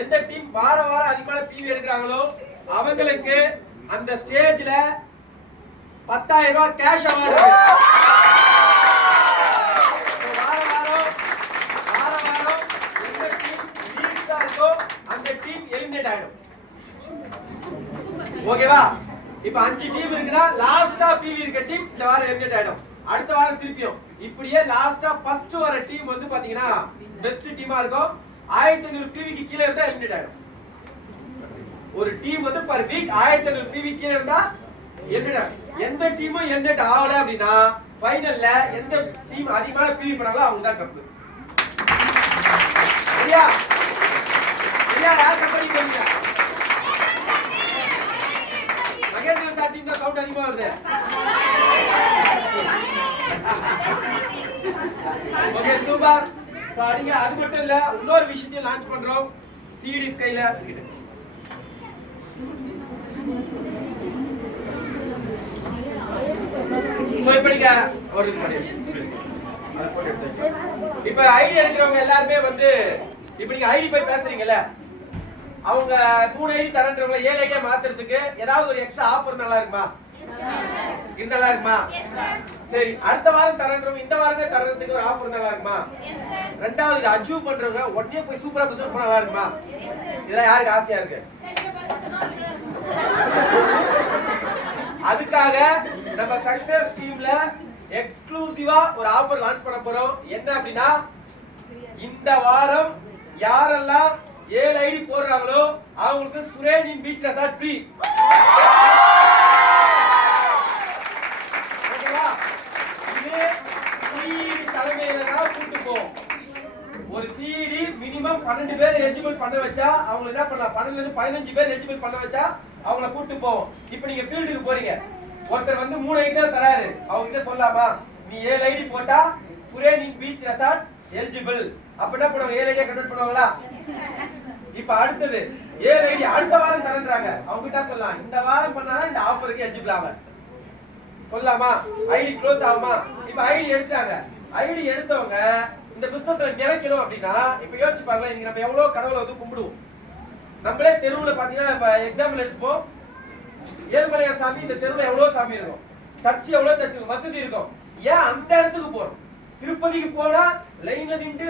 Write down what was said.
எந்த டீம் வார அதிகமான டிவி எடுக்கிறாங்களோ அவங்களுக்கு அந்த ஸ்டேஜ்ல 10,000 ரூபாய் கேஷ் அவார்டு. வார எந்த டீம் லீஸ்டா இருக்கோ அந்த டீம் எலிமினேட் ஆயிடும். ஓகேவா? இப்ப 5 டீம் இருக்குன்னா லாஸ்டா டிவி இருக்க டீம் இந்த வாரம் எலிமினேட் ஆயிடும். அடுத்த வாரம் திருப்பியும் இப்படியே லாஸ்டா ஃபர்ஸ்ட் வர டீம் வந்து பாத்தீங்கன்னா பெஸ்ட் டீமா இருக்கும். 1500 டிவிக்கு கீழ இருந்தா எலிமினேட் ஆயிடும். ஒரு டீம் வந்து பர் வீக் 1500 டிவி கீழ இருந்தா எலிமினேட் ஆயிடும். எந்த டீமும் எலிமினேட் ஆகல அப்படின்னா ஃபைனல்ல எந்த டீம் அதிகமான டிவி பண்ணாங்களோ அவங்க தான் கப். சரியா? சரியா? யார் கப் அடிப்பீங்க? மகேந்திர டீம் தான் கவுண்ட் அதிகமா வருது. Okay super. சரிங்க, அது மட்டும் இல்ல இன்னொரு விஷயத்தையும் லான்ச் பண்றோம். சிடி ஸ்கைல இப்ப ஐடி எடுக்கிறவங்க எல்லாருமே வந்து இப்ப நீங்க ஐடி போய் பேசுறீங்கல்ல, அவங்க 3 ஐடி தரன்றவங்க 7 ஐடியா மாத்துறதுக்கு ஏதாவது ஒரு எக்ஸ்ட்ரா ஆஃபர் நல்லா இருக்குமா? நல்லா இருக்குமா? சரி, அடுத்த வாரம் தரன்றவங்க இந்த வாரமே தரறதுக்கு ஒரு ஆஃபர் நல்லா இருக்குமா? ரெண்டாவது அச்சீவ் பண்றவங்க உடனே போய் சூப்பரா பிசினஸ் பண்ண நல்லா இருக்குமா? இதெல்லாம் யாருக்கு ஆசையா இருக்கு? அதுக்காக நம்ம சக்சஸ் டீம்ல எக்ஸ்க்ளூசிவா ஒரு ஆஃபர் லான்ச் பண்ண போறோம். என்ன அப்படின்னா, இந்த வாரம் யாரெல்லாம் 7 ஐடி போடுறாங்களோ அவங்களுக்கு சுரேன் இன் பீச் ரெசார்ட் ஃப்ரீ. ஓகேவா? இது சிடி தலைமையில தான் கூட்டு போவோம். ஒரு சிடி மினிமம் 12 பேர் எலிஜிபிள் பண்ண வச்சா அவங்க என்ன பண்ணலாம், 12 இருந்து 15 பேர் எலிஜிபிள் பண்ண வச்சா அவங்கள கூட்டு போவோம். இப்போ நீங்க ஃபீல்டுக்கு போறீங்க, ஒருத்தர் வந்து 3 ஐடி தான் தராரு, அவங்க கிட்ட சொல்லலாமா நீ 7 ஐடி போட்டா சுரேன் இன் பீச் ரெசார்ட் எலிஜிபிள். அப்ப என்ன பண்ணுவாங்க, 7 ஐடியா கன்வெர்ட் பண்ணுவாங்களா? இப்ப அடுத்தது 7 ஐடி அடுத்த வாரம் தரன்றாங்க, அவங்க கிட்ட சொல்லலாம் இந்த வாரம் பண்ணாதான் இந்த ஆஃபருக்கு எலிஜிபிள் ஆவார் சொல்லலாமா? ஐடி க்ளோஸ் ஆகுமா? இப்ப ஐடி எடுத்தாங்க, ஐடி எடுத்தவங்க இந்த பிசினஸ்ல நிலைக்கணும் அப்படின்னா இப்ப யோசிச்சு பாருங்க, இன்னைக்கு நம்ம எவ்வளவு கடவுளை வந்து கும்பிடுவோம். நம்மளே தெருவுல பாத்தீங்கன்னா இப்ப எக்ஸாம்பிள் எடுத்துப்போம், ஏழுமலையார் சாமி இந்த தெருவுல எவ்வளவு சாமி இருக்கும், சர்ச்சு எவ்வளவு சர்ச்சு வசதி இருக்கும். ஏன் அந்த இடத்துக்கு போறோம்? திருப்பதிக்கு போனா லைன்ல நின்று